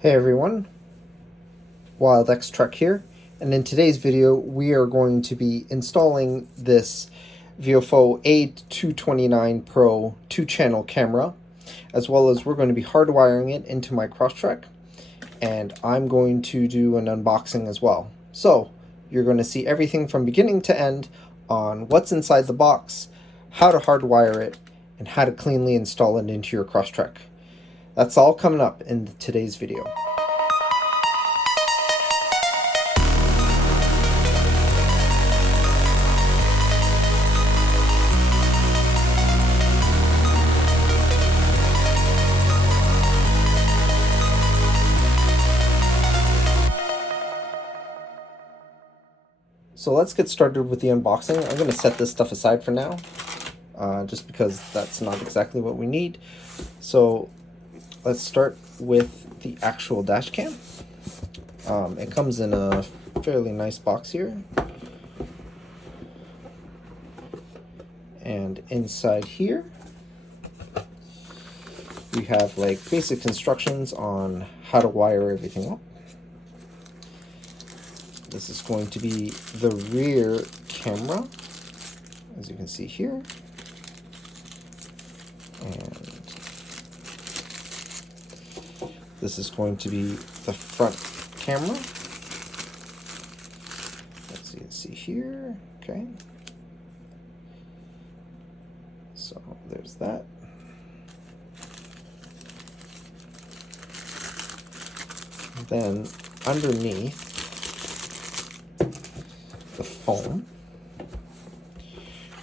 Hey everyone, WildXTruck here, and in today's video we are going to be installing this Viofo A229 Pro 2-channel camera, as well as we're going to be hardwiring it into my Crosstrek, and I'm going to do an unboxing as well. So you're going to see everything from beginning to end on what's inside the box, how to hardwire it, and how to cleanly install it into your Crosstrek. That's all coming up in today's video. So let's get started with the unboxing. I'm going to set this stuff aside for now, just because that's not exactly what we need. So let's start with the actual dash cam. It comes in a fairly nice box here. And inside here, we have like basic instructions on how to wire everything up. This is going to be the rear camera, as you can see here. And this is going to be the front camera. As you can see here, okay. So there's that. And then underneath the foam,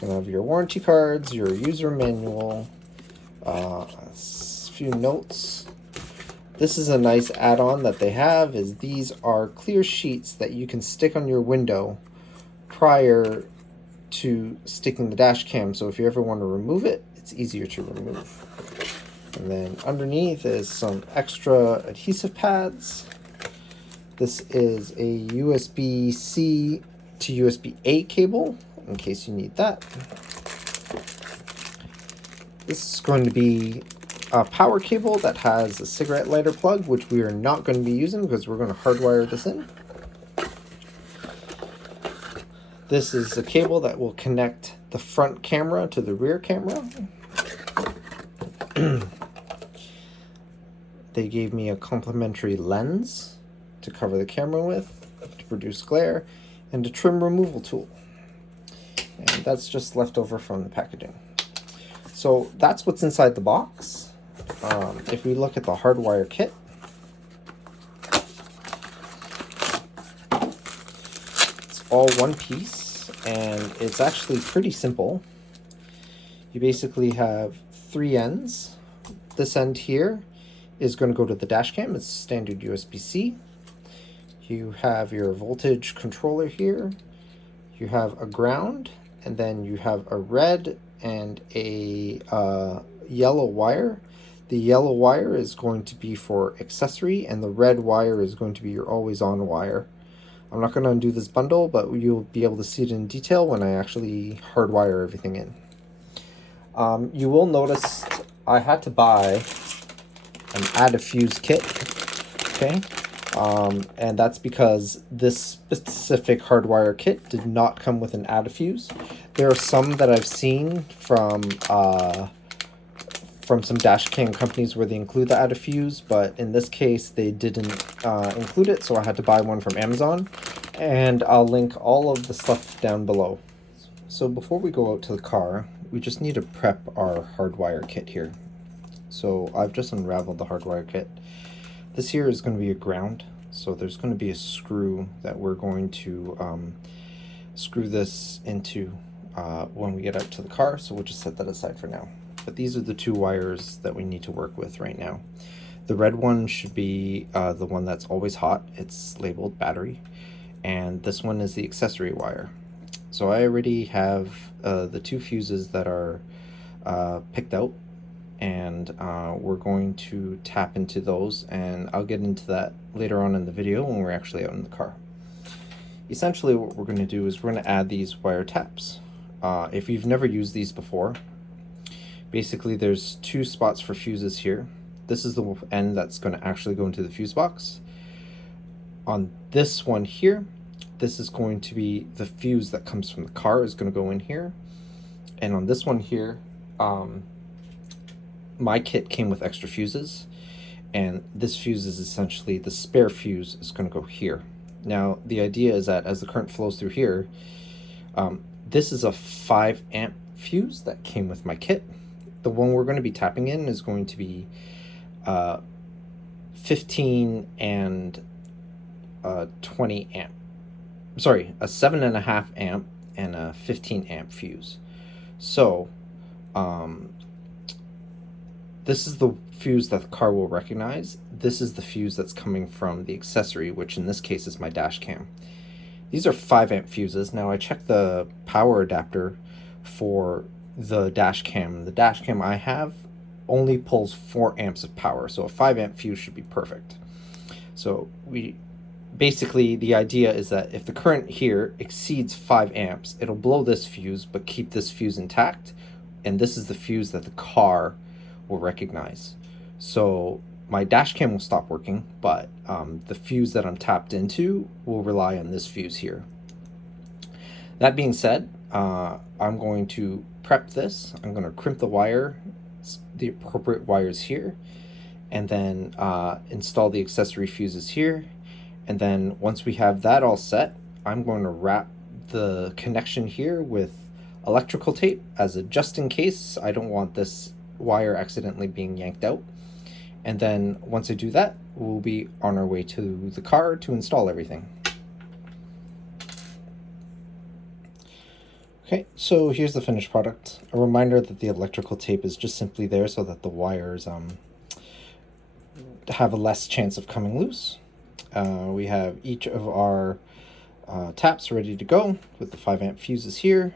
you have your warranty cards, your user manual, a few notes. This is a nice add-on that they have, is these are clear sheets that you can stick on your window prior to sticking the dash cam, so if you ever want to remove it, it's easier to remove. And then underneath is some extra adhesive pads. This is a USB-C to USB-A cable, in case you need that. This is going to be a power cable that has a cigarette lighter plug, which we are not going to be using because we're going to hardwire this in. This is a cable that will connect the front camera to the rear camera. They gave me a complimentary lens to cover the camera with, to produce glare, and a trim removal tool. And that's just left over from the packaging. So that's what's inside the box. If we look at the Hardwire Kit, it's all one piece, and it's actually pretty simple. You basically have three ends. This end here is going to go to the dash cam. It's standard USB-C. You have your voltage controller here. You have a ground, and then you have a red and a yellow wire. The yellow wire is going to be for accessory, and the red wire is going to be your always-on wire. I'm not going to undo this bundle, but you'll be able to see it in detail when I actually hardwire everything in. You will notice I had to buy an add-a-fuse kit, okay? And that's because this specific Hardwire Kit did not come with an add-a-fuse. There are some that I've seen from some dash cam companies where they include the add-a-fuse, but in this case they didn't include it, so I had to buy one from Amazon, and I'll link all of the stuff down below. So before we go out to the car, we just need to prep our Hardwire Kit here. So I've just unraveled the Hardwire Kit. This here is going to be a ground, so there's going to be a screw that we're going to screw this into when we get out to the car, so we'll just set that aside for now. But these are the two wires that we need to work with right now. The red one should be the one that's always hot. It's labeled battery. And this one is the accessory wire. So I already have the two fuses that are picked out, and we're going to tap into those, and I'll get into that later on in the video when we're actually out in the car. Essentially what we're going to do is we're going to add these wire taps. If you've never used these before, basically there's two spots for fuses here. This is the end that's going to actually go into the fuse box. On this one here, this is going to be the fuse that comes from the car is going to go in here. And on this one here, my kit came with extra fuses, and this fuse is essentially the spare fuse is going to go here. Now, the idea is that as the current flows through here, this is a 5 amp fuse that came with my kit. The one we're going to be tapping in is going to be 15 and 20 amp. Sorry, a 7.5 amp and a 15 amp fuse. So, this is the fuse that the car will recognize. This is the fuse that's coming from the accessory, which in this case is my dash cam. These are 5 amp fuses. Now I checked the power adapter for the dash cam. The dash cam I have only pulls 4 amps of power, so a 5 amp fuse should be perfect. So basically the idea is that if the current here exceeds 5 amps, it'll blow this fuse but keep this fuse intact, and this is the fuse that the car will recognize. So my dash cam will stop working, but the fuse that I'm tapped into will rely on this fuse here. That being said, I'm going to prep this. I'm going to crimp the wire, the appropriate wires here, and then install the accessory fuses here. And then once we have that all set, I'm going to wrap the connection here with electrical tape as a just in case. I don't want this wire accidentally being yanked out. And then once I do that, we'll be on our way to the car to install everything. Okay, so here's the finished product. A reminder that the electrical tape is just simply there so that the wires have a less chance of coming loose. We have each of our taps ready to go with the 5 amp fuses here.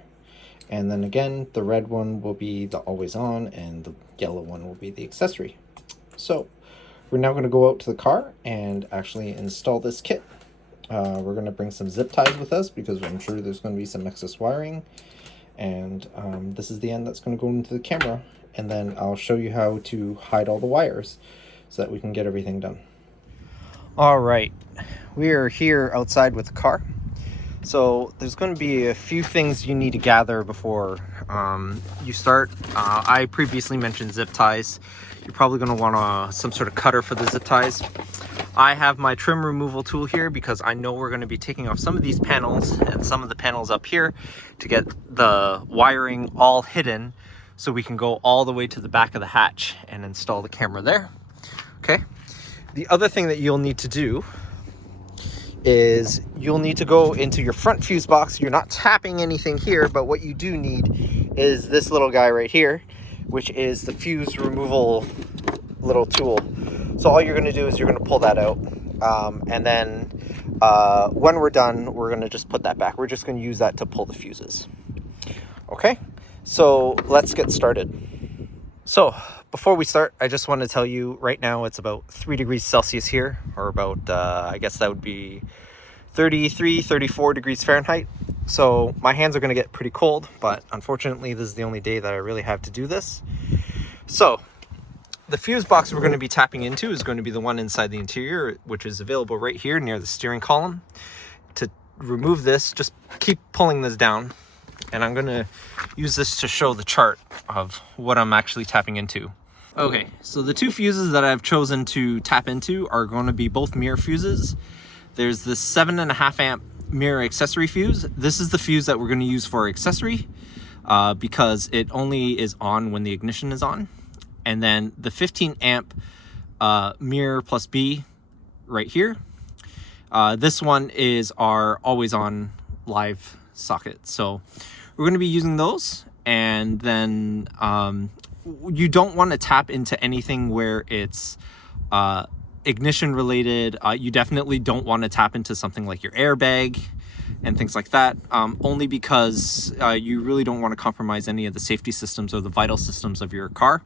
And then again, the red one will be the always on and the yellow one will be the accessory. So we're now going to go out to the car and actually install this kit. We're going to bring some zip ties with us because I'm sure there's going to be some excess wiring. And this is the end that's going to go into the camera. And then I'll show you how to hide all the wires so that we can get everything done. All right, we are here outside with the car. So there's going to be a few things you need to gather before you start. I previously mentioned zip ties. You're probably going to want some sort of cutter for the zip ties. I have my trim removal tool here because I know we're going to be taking off some of these panels and some of the panels up here to get the wiring all hidden so we can go all the way to the back of the hatch and install the camera there. Okay. The other thing that you'll need to do is you'll need to go into your front fuse box. You're not tapping anything here, but what you do need is this little guy right here, which is the fuse removal little tool. So all you're going to do is you're going to pull that out, and then when we're done, we're going to just put that back. We're just going to use that to pull the fuses. Okay, so let's get started. So before we start, I just want to tell you right now it's about 3 degrees Celsius here, or about, I guess that would be 33, 34 degrees Fahrenheit. So my hands are going to get pretty cold, but unfortunately this is the only day that I really have to do this. So the fuse box we're going to be tapping into is going to be the one inside the interior, which is available right here near the steering column. To remove this, just keep pulling this down, and I'm going to use this to show the chart of what I'm actually tapping into. Okay, so the 2 fuses that I've chosen to tap into are going to be both mirror fuses. There's this 7.5 amp mirror accessory fuse. This is the fuse that we're going to use for accessory because it only is on when the ignition is on. And then the 15 amp mirror plus B right here. This one is our always on live socket. So we're going to be using those. And then you don't want to tap into anything where it's ignition related. You definitely don't want to tap into something like your airbag and things like that, only because you really don't want to compromise any of the safety systems or the vital systems of your car.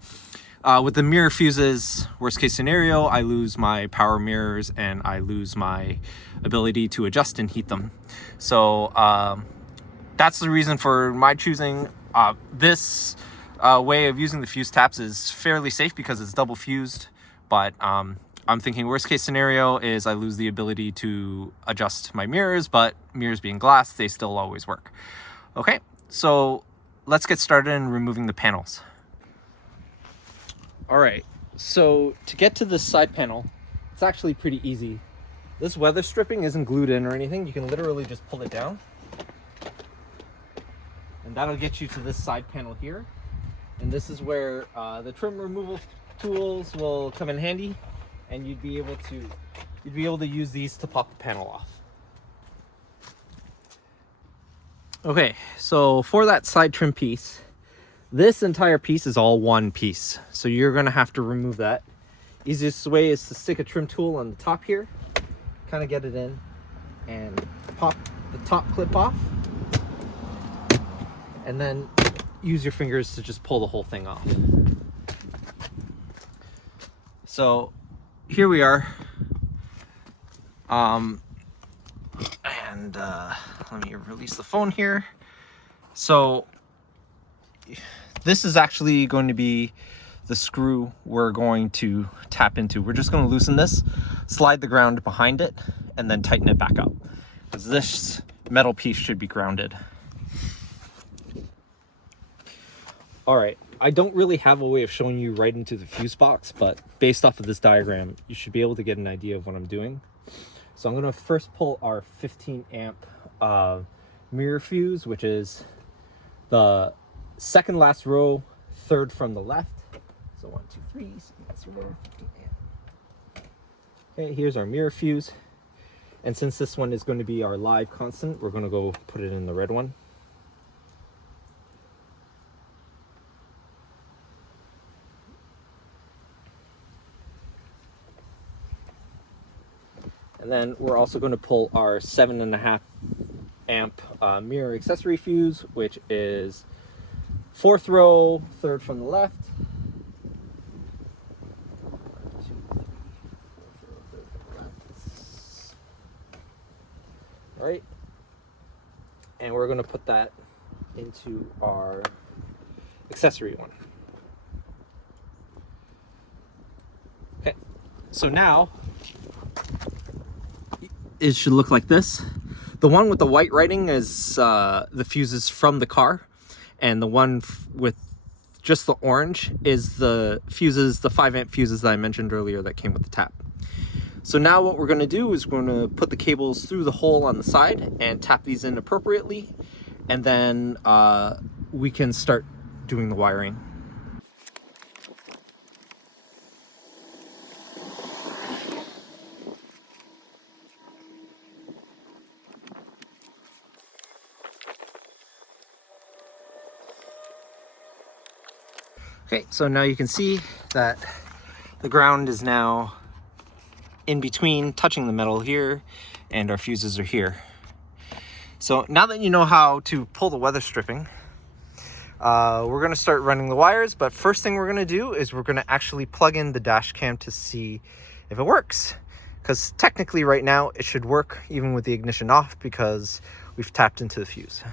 With the mirror fuses, worst case scenario, I lose my power mirrors and I lose my ability to adjust and heat them. So that's the reason for my choosing. This way of using the fuse taps is fairly safe because it's double fused but I'm thinking worst case scenario is I lose the ability to adjust my mirrors, but mirrors being glass, they still always work. Okay, so let's get started in removing the panels. All right, so to get to this side panel, it's actually pretty easy. This weather stripping isn't glued in or anything. You can literally just pull it down. And that'll get you to this side panel here. And this is where the trim removal tools will come in handy, and you'd be able to use these to pop the panel off. Okay, so for that side trim piece, this entire piece is all one piece. So you're gonna have to remove that. Easiest way is to stick a trim tool on the top here, kind of get it in, and pop the top clip off. And then use your fingers to just pull the whole thing off. So here we are. Let me release the phone here. So this is actually going to be the screw we're going to tap into. We're just going to loosen this, slide the ground behind it, and then tighten it back up, because this metal piece should be grounded. All right, I don't really have a way of showing you right into the fuse box, but based off of this diagram, you should be able to get an idea of what I'm doing. So I'm gonna first pull our 15 amp mirror fuse, which is the second last row, third from the left. So 1, 2, 3, so that's your 15 amp. Okay, here's our mirror fuse. And since this one is going to be our live constant, we're gonna go put it in the red one. And then we're also going to pull our 7.5 amp mirror accessory fuse, which is fourth row, third from the left. 1, 2, 3, 4, third from the left. All right. And we're going to put that into our accessory one. Okay. So now it should look like this. The one with the white writing is the fuses from the car, and the one with just the orange is the fuses, the 5 amp fuses that I mentioned earlier that came with the tap. So now what we're going to do is we're going to put the cables through the hole on the side and tap these in appropriately, and then we can start doing the wiring. Okay, so now you can see that the ground is now in between, touching the metal here, and our fuses are here. So now that you know how to pull the weather stripping, we're going to start running the wires. But first thing we're going to do is we're going to actually plug in the dash cam to see if it works. Because technically right now it should work even with the ignition off, because we've tapped into the fuse.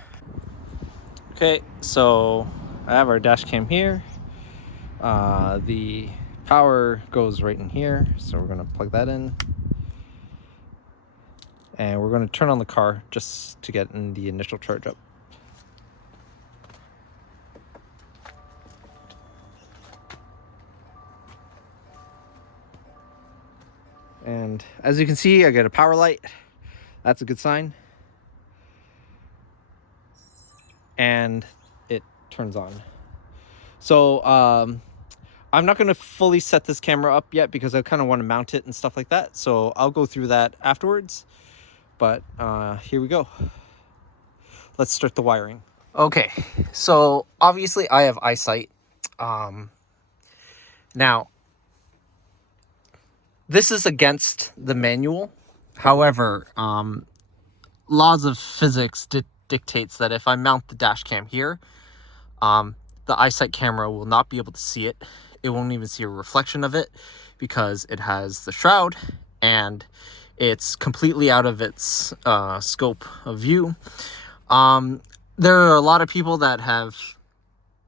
Okay, so I have our dash cam here. The power goes right in here, so we're going to plug that in, and we're going to turn on the car just to get in the initial charge up. And as you can see, I get a power light. That's a good sign. And it turns on. So I'm not going to fully set this camera up yet because I kind of want to mount it and stuff like that. So I'll go through that afterwards. But here we go. Let's start the wiring. Okay, so obviously I have eyesight. Now, this is against the manual. However, laws of physics dictates that if I mount the dash cam here, the eyesight camera will not be able to see it. It won't even see a reflection of it because it has the shroud and it's completely out of its scope of view. There are a lot of people that have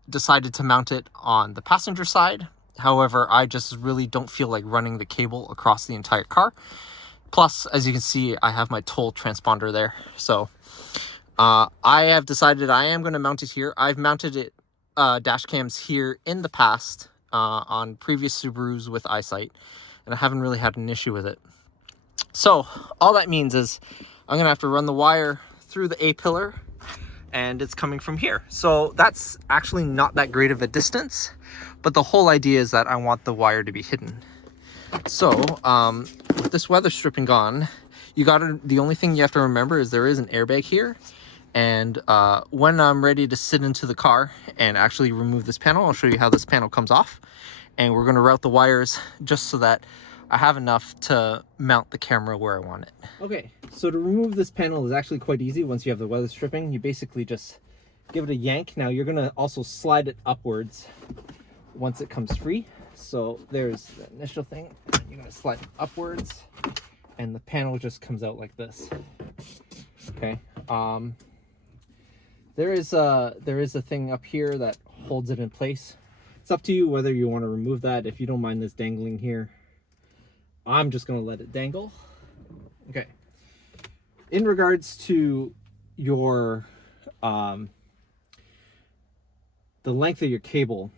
decided to mount it on the passenger side, However, I just really don't feel like running the cable across the entire car. Plus, as you can see, I have my toll transponder there. So I have decided I am going to mount it here. I've mounted it dash cams here in the past on previous Subarus with eyesight, and I haven't really had an issue with it. So all that means is I'm going to have to run the wire through the A-pillar, and it's coming from here. So that's actually not that great of a distance, but the whole idea is that I want the wire to be hidden. So with this weather stripping gone, the only thing you have to remember is there is an airbag here. And when I'm ready to sit into the car and actually remove this panel, I'll show you how this panel comes off. And we're going to route the wires just so that I have enough to mount the camera where I want it. Okay, so to remove this panel is actually quite easy once you have the weather stripping. You basically just give it a yank. Now you're going to also slide it upwards once it comes free. So there's the initial thing. You're going to slide it upwards and the panel just comes out like this. Okay. There is a thing up here that holds it in place. It's up to you whether you want to remove that. If you don't mind this dangling here, I'm just going to let it dangle. Okay. In regards to your the length of your cable,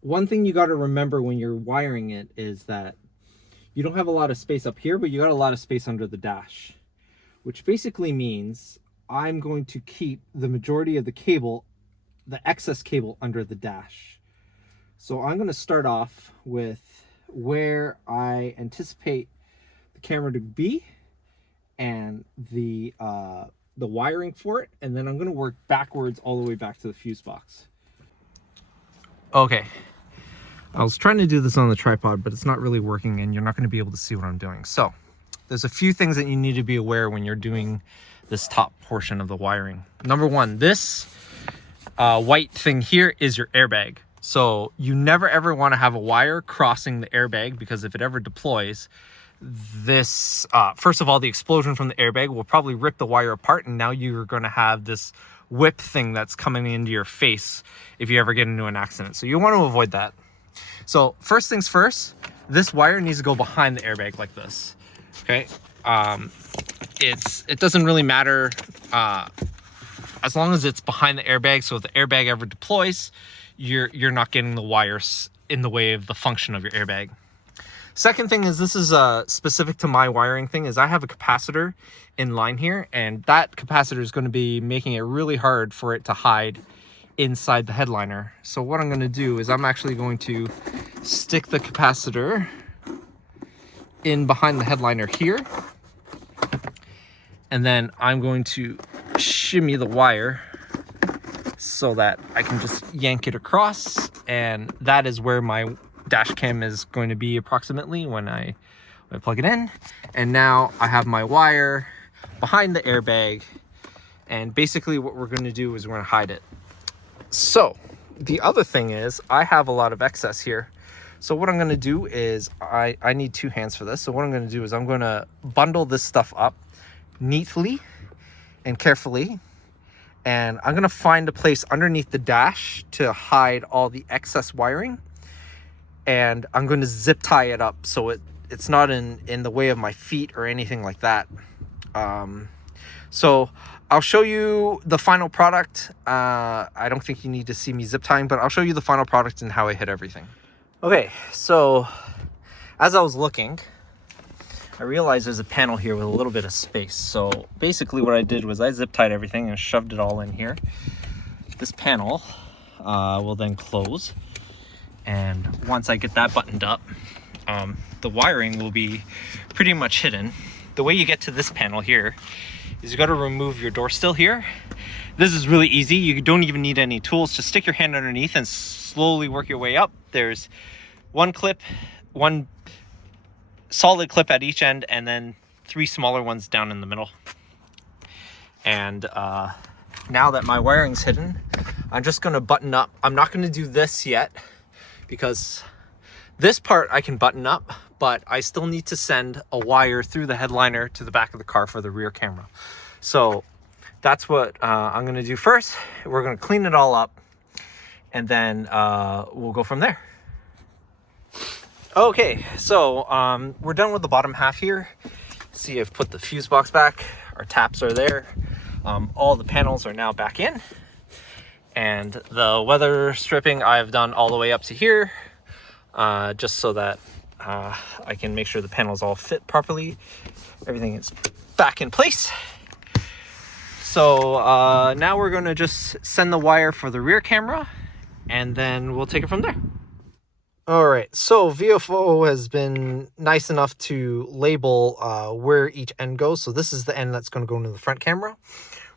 one thing you got to remember when you're wiring it is that you don't have a lot of space up here, but you got a lot of space under the dash, which basically means I'm going to keep the majority of the cable, the excess cable, under the dash. So I'm going to start off with where I anticipate the camera to be and the wiring for it, and then I'm going to work backwards all the way back to the fuse box. Okay. I was trying to do this on the tripod, but it's not really working and you're not going to be able to see what I'm doing. So there's a few things that you need to be aware when you're doing this top portion of the wiring. Number one, this white thing here is your airbag. So you never ever want to have a wire crossing the airbag, because if it ever deploys, this, first of all, the explosion from the airbag will probably rip the wire apart, and now you're going to have this whip thing that's coming into your face if you ever get into an accident. So you want to avoid that. So first things first, this wire needs to go behind the airbag like this. Okay. It doesn't really matter as long as it's behind the airbag. So if the airbag ever deploys, you're not getting the wires in the way of the function of your airbag. Second thing is, this is specific to my wiring thing, is I have a capacitor in line here, and that capacitor is going to be making it really hard for it to hide inside the headliner. So what I'm going to do is I'm actually going to stick the capacitor in behind the headliner here, and then I'm going to shimmy the wire so that I can just yank it across, and that is where my dash cam is going to be approximately when I plug it in. And now I have my wire behind the airbag, and basically what we're going to do is we're going to hide it. So the other thing is, I have a lot of excess here. So what I'm going to do is, I need two hands for this. So what I'm going to do is I'm going to bundle this stuff up neatly and carefully, and I'm going to find a place underneath the dash to hide all the excess wiring, and I'm going to zip tie it up so it's not in the way of my feet or anything like that. So I'll show you the final product. I don't think you need to see me zip tying, but I'll show you the final product and how I hit everything. Okay, so as I was looking, I realized there's a panel here with a little bit of space. So basically what I did was I zip tied everything and shoved it all in here. This panel will then close, and once I get that buttoned up, the wiring will be pretty much hidden. The way you get to this panel here is you got to remove your door sill here. This is really easy. You don't even need any tools. Just stick your hand underneath and slowly work your way up. There's one solid clip at each end, and then 3 smaller ones down in the middle. And now that my wiring's hidden, I'm just going to button up. I'm not going to do this yet, because this part I can button up, but I still need to send a wire through the headliner to the back of the car for the rear camera. So that's what I'm going to do first. We're going to clean it all up, and then we'll go from there. Okay, so we're done with the bottom half here. See, I've put the fuse box back. Our taps are there. All the panels are now back in. And the weather stripping I've done all the way up to here, just so that I can make sure the panels all fit properly. Everything is back in place. So now we're gonna just send the wire for the rear camera, and then we'll take it from there. All right, so Viofo has been nice enough to label where each end goes. So this is the end that's going to go into the front camera.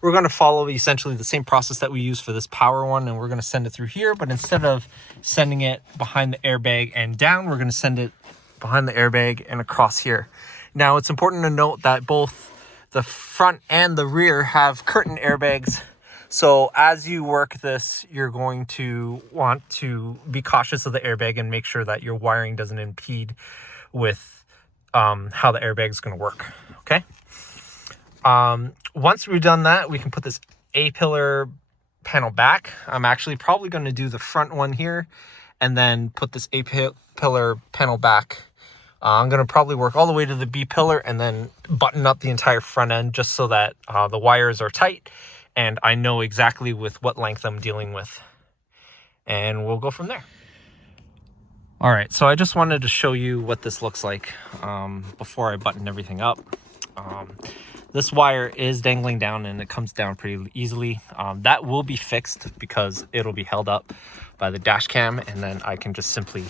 We're going to follow essentially the same process that we use for this power one, and we're going to send it through here. But instead of sending it behind the airbag and down, we're going to send it behind the airbag and across here. Now, it's important to note that both the front and the rear have curtain airbags. So as you work this, you're going to want to be cautious of the airbag and make sure that your wiring doesn't impede with how the airbag is going to work. Okay. Once we've done that, we can put this A-pillar panel back. I'm actually probably going to do the front one here and then put this A-pillar panel back. I'm going to probably work all the way to the B-pillar and then button up the entire front end just so that the wires are tight and I know exactly with what length I'm dealing with. And we'll go from there. All right, so I just wanted to show you what this looks like before I button everything up. This wire is dangling down and it comes down pretty easily. That will be fixed because it'll be held up by the dash cam, and then I can just simply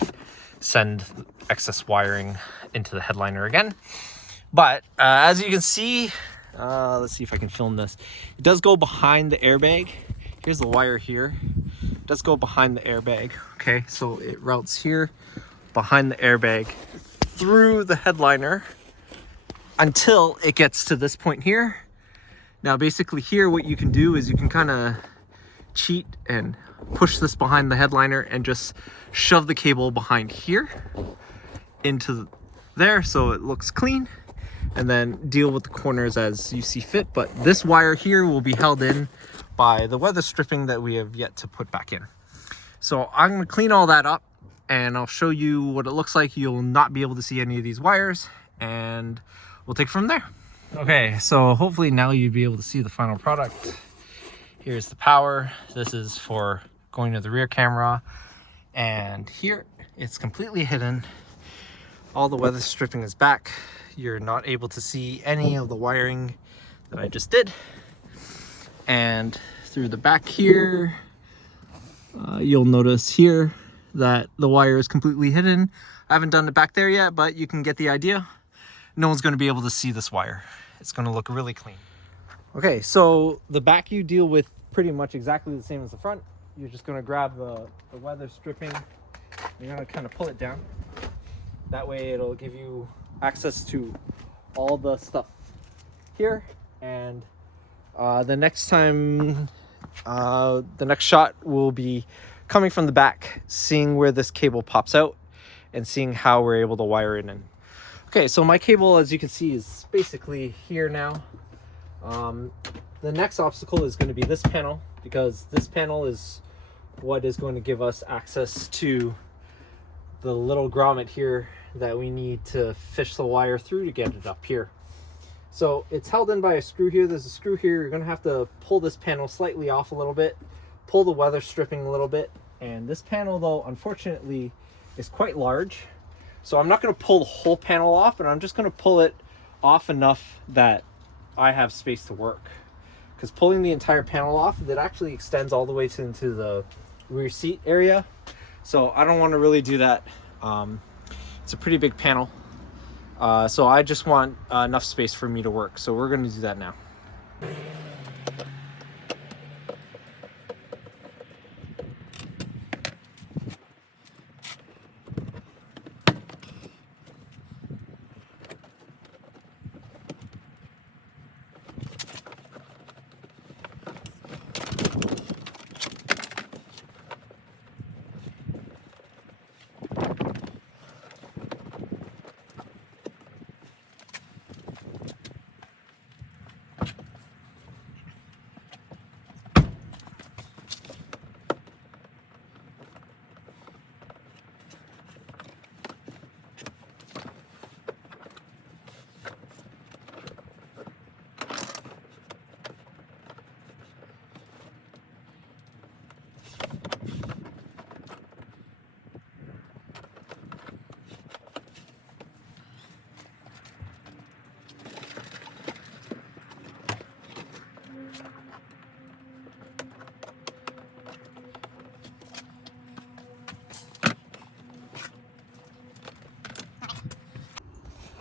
send excess wiring into the headliner again. But as you can see, let's see if I can film this. It does go behind the airbag. Here's the wire here. It does go behind the airbag. Okay, so it routes here behind the airbag through the headliner until it gets to this point here. Now basically here what you can do is you can kind of cheat and push this behind the headliner and just shove the cable behind here into there so it looks clean, and then deal with the corners as you see fit. But this wire here will be held in by the weather stripping that we have yet to put back in. So I'm going to clean all that up and I'll show you what it looks like. You'll not be able to see any of these wires, and we'll take it from there. Okay, so hopefully now you'll be able to see the final product. Here's the power. This is for going to the rear camera, and here it's completely hidden. All the weather stripping is back. You're not able to see any of the wiring that I just did. And through the back here, you'll notice here that the wire is completely hidden. I haven't done it back there yet, but you can get the idea. No one's going to be able to see this wire. It's going to look really clean. Okay, so the back you deal with pretty much exactly the same as the front. You're just going to grab the weather stripping. You're going to kind of pull it down. That way it'll give you access to all the stuff here. And the next time, the next shot will be coming from the back, seeing where this cable pops out and seeing how we're able to wire it in. Okay, so my cable, as you can see, is basically here now. The next obstacle is going to be this panel, because this panel is what is going to give us access to the little grommet here that we need to fish the wire through to get it up here. So it's held in by a screw here. There's a screw here. You're going to have to pull this panel slightly off a little bit, pull the weather stripping a little bit. And this panel, though, unfortunately, is quite large. So I'm not going to pull the whole panel off, but I'm just going to pull it off enough that I have space to work. Because pulling the entire panel off, that actually extends all the way into the rear seat area. So I don't want to really do that. It's a pretty big panel. So I just want enough space for me to work. So we're going to do that now.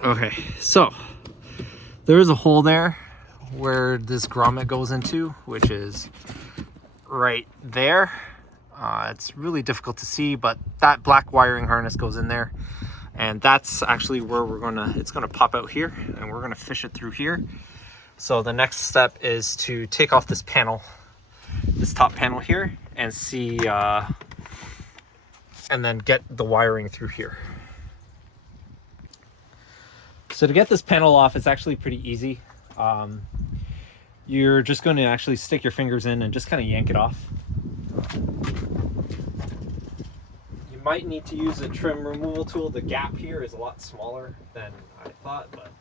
Okay, so there is a hole there where this grommet goes into, which is right there. It's really difficult to see, but that black wiring harness goes in there, and that's actually where it's gonna pop out here, and we're gonna fish it through here. So the next step is to take off this panel, this top panel here, and see, and then get the wiring through here. So to get this panel off, it's actually pretty easy. You're just going to actually stick your fingers in and just kind of yank it off. You might need to use a trim removal tool. The gap here is a lot smaller than I thought, but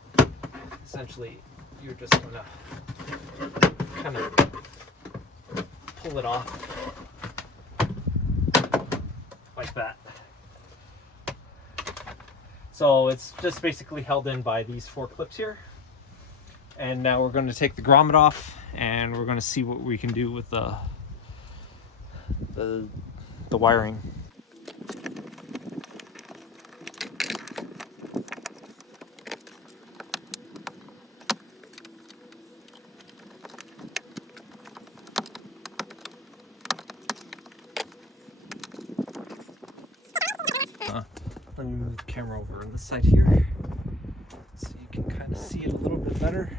essentially you're just going to kind of pull it off like that. So it's just basically held in by these 4 clips here. And now we're going to take the grommet off, and we're going to see what we can do with the wiring. Let me move the camera over on this side here so you can kind of see it a little bit better.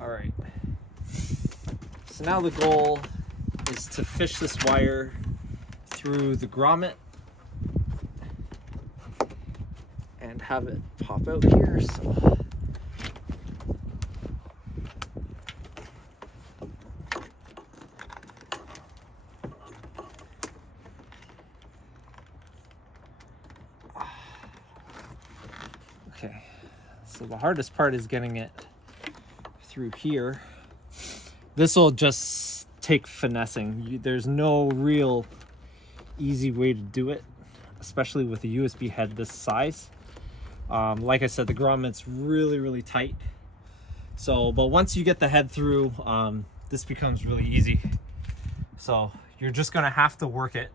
All right. So now the goal is to fish this wire through the grommet and have it pop out here. So okay, so the hardest part is getting it through here. This will just take finessing. There's no real easy way to do it, especially with a USB head this size. Like I said, the grommet's really tight. So, but once you get the head through, this becomes really easy. So you're just gonna have to work it,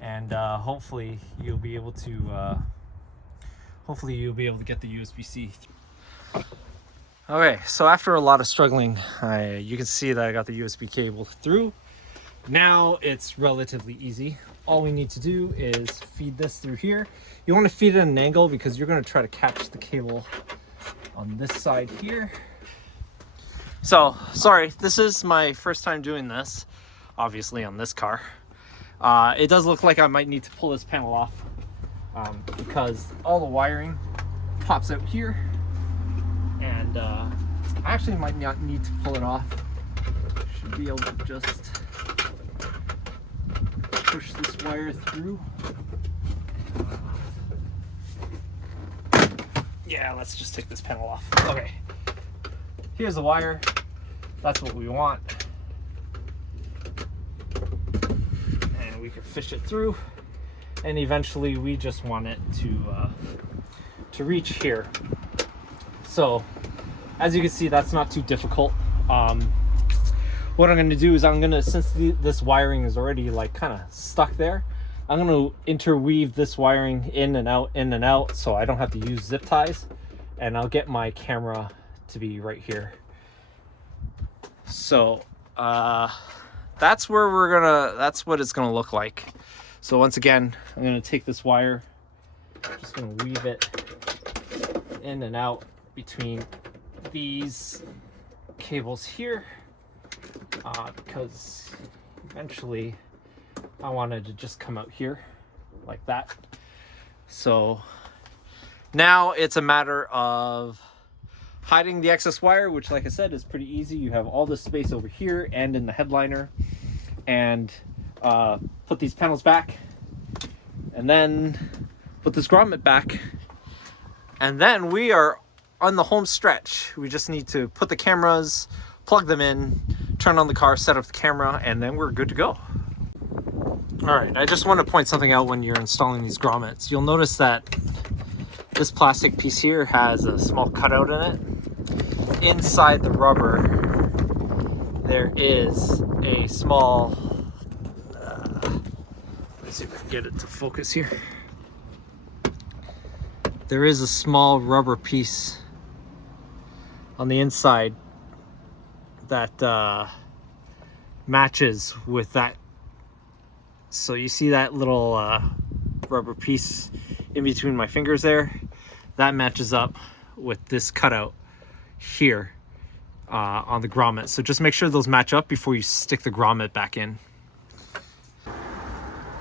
and hopefully you'll be able to get the USB-C. Okay, so after a lot of struggling, you can see that I got the USB cable through. Now it's relatively easy. All we need to do is feed this through here. You want to feed it at an angle because you're going to try to catch the cable on this side here. So, sorry, this is my first time doing this, obviously on this car. It does look like I might need to pull this panel off because all the wiring pops out here. And I actually might not need to pull it off. Should be able to just push this wire through. Yeah, let's just take this panel off. Okay, here's the wire. That's what we want. And we can fish it through. And eventually we just want it to reach here. So, as you can see, that's not too difficult. What I'm going to do is since this wiring is already like kind of stuck there, I'm going to interweave this wiring in and out, so I don't have to use zip ties, and I'll get my camera to be right here. So, that's what it's going to look like. So once again, I'm going to take this wire, just going to weave it in and out between these cables here, because eventually I wanted to just come out here like that. So now it's a matter of hiding the excess wire, which, like I said, is pretty easy. You have all this space over here and in the headliner, and put these panels back, and then put this grommet back, and then we are on the home stretch. We just need to put the cameras, plug them in, turn on the car, set up the camera, and then we're good to go. All right, I just want to point something out when you're installing these grommets. You'll notice that this plastic piece here has a small cutout in it. Inside the rubber, there is a small, let's see if I can get it to focus here. there is a small rubber piece on the inside that matches with that. So you see that little rubber piece in between my fingers there? That matches up with this cutout here on the grommet. So just make sure those match up before you stick the grommet back in.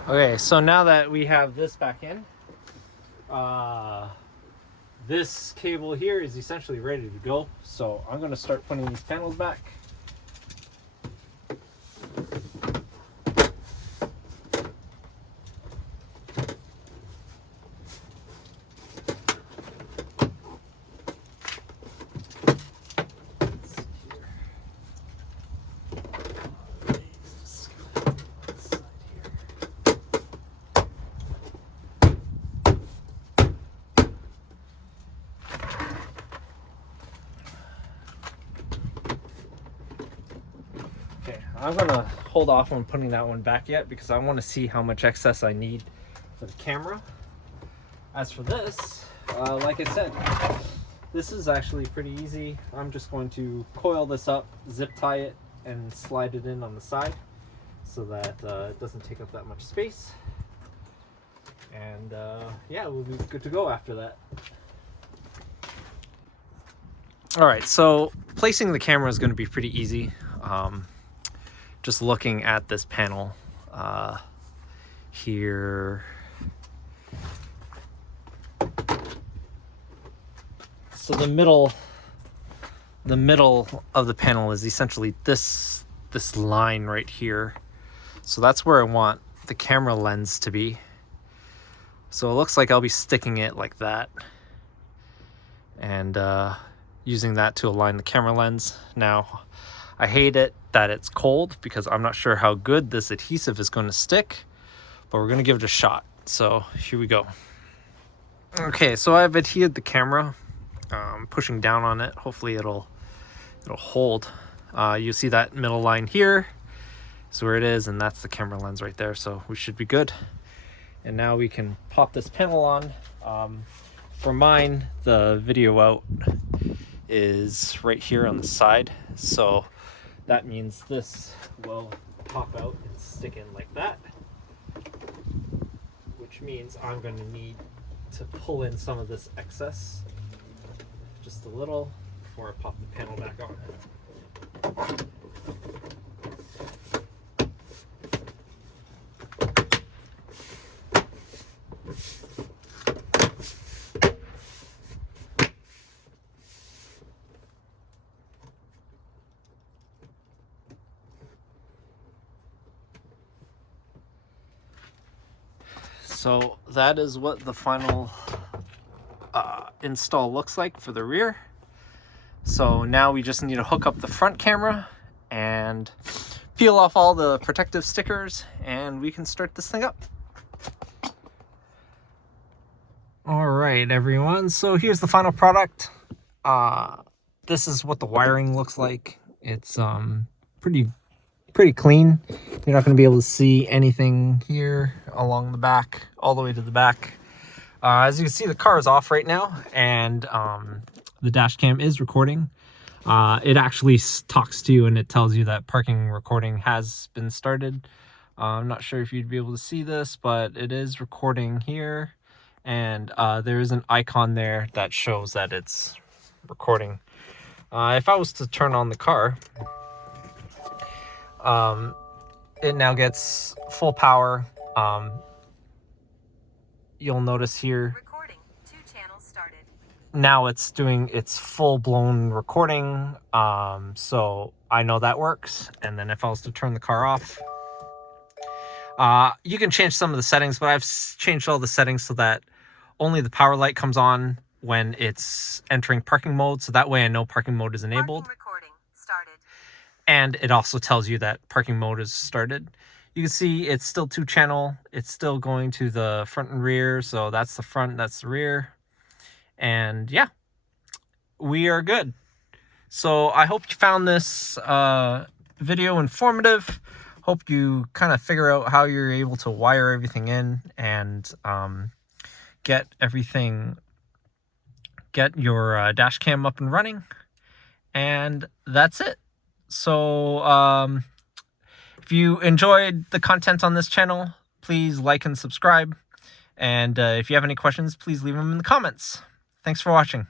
Okay, so now that we have this back in, this cable here is essentially ready to go. So I'm going to start putting these panels back. I'm gonna hold off on putting that one back yet because I want to see how much excess I need for the camera. As for this, like I said, this is actually pretty easy. I'm just going to coil this up, zip tie it, and slide it in on the side so that it doesn't take up that much space. And yeah, we'll be good to go after that. All right, so placing the camera is going to be pretty easy. Just looking at this panel here. So the middle of the panel is essentially this line right here. So that's where I want the camera lens to be. So it looks like I'll be sticking it like that and using that to align the camera lens. Now, I hate it that it's cold because I'm not sure how good this adhesive is going to stick, but we're going to give it a shot. So here we go. Okay, so I've adhered the camera, pushing down on it. Hopefully it'll hold. You see that middle line here is where it is, and that's the camera lens right there. So we should be good. And now we can pop this panel on. For mine, the video out is right here on the side. So that means this will pop out and stick in like that, which means I'm going to need to pull in some of this excess just a little before I pop the panel back on. So that is what the final install looks like for the rear. So now we just need to hook up the front camera and peel off all the protective stickers, and we can start this thing up. All right, everyone. So here's the final product. This is what the wiring looks like. It's pretty clean. You're not going to be able to see anything here along the back, all the way to the back. As you can see, the car is off right now, and the dash cam is recording. It actually talks to you and it tells you that parking recording has been started. I'm not sure if you'd be able to see this, but it is recording here, and there is an icon there that shows that it's recording. If I was to turn on the car, it now gets full power. You'll notice here, recording, 2 channels started. Now it's doing its full-blown recording, so I know that works. And then if I was to turn the car off, you can change some of the settings, but I've changed all the settings so that only the power light comes on when it's entering parking mode, so that way I know parking mode is enabled. Parking recording started. And it also tells you that parking mode is started. You can see it's still 2-channel. It's still going to the front and rear. So that's the front, that's the rear. And yeah, we are good. So I hope you found this video informative. Hope you kind of figure out how you're able to wire everything in and get everything get your dash cam up and running, and that's it. So if you enjoyed the content on this channel, please like and subscribe. And if you have any questions, please leave them in the comments. Thanks for watching.